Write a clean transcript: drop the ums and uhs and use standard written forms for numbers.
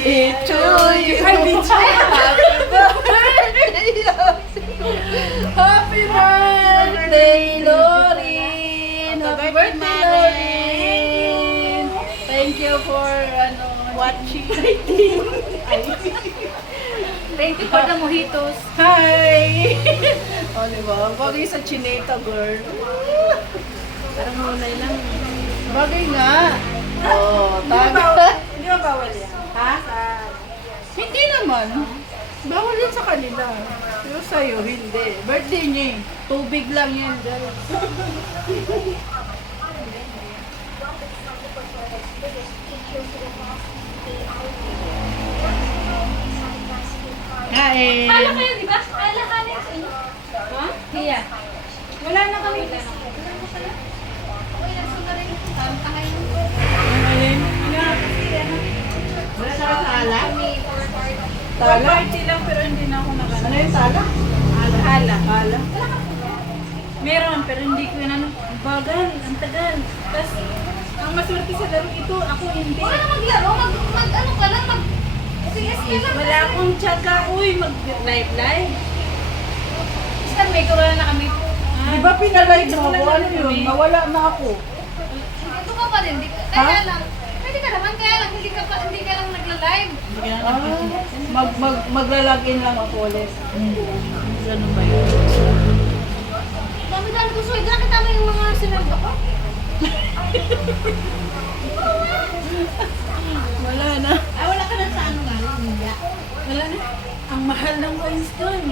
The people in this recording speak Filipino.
birthday to you. Happy birthday, Lorin. Happy birthday, Lorin. Thank you for watching. Thank you for the mojitos. Hi! O, diba? Bagay sa chineta, girl. Parang mulay lang. Bagay nga. Oh, taga. Hindi ba bawal yan? Ha? Hindi naman. Bawal yun sa kanila. Pero sa'yo, hindi. Birthday niya eh. Tubig lang yan, guys. Kain. Kala kayo, di ba? Kala kayo sa inyo. Ha? Hiya. Wala na kami. Wala mo pala. Okay, nagsunod rin. Tama kayo. Alin? Wala na tala? Kami, for party. Tala? Party lang pero hindi na ako nakano. Ano yung tala? Hala. Tala? Meron pero hindi ko yun ano. Ang bagal, ang tagal. Tapos, ang maswerte sa laro ito, ako hindi. Huwag ka na maglaro. Ano ka lang, Sige, lang. Wala akong tiyaga. Uy, mag-live. Sir, may corona na kami. Di ba pinalive mo ako? Ano yun? Nawala na ako. Ito ka pa rin. Kaya lang. Pwede ka naman, kaya lang hindi ka lang nagla-live. Maglalagin lang ako ulit. Ganun ba yun? Dami-dami gusto. Nakita mo yung mga sinardo ko? Wala na. Ay, wala ka na sa ano nga. Hindi. Wala na. Ang mahal ng coins doon.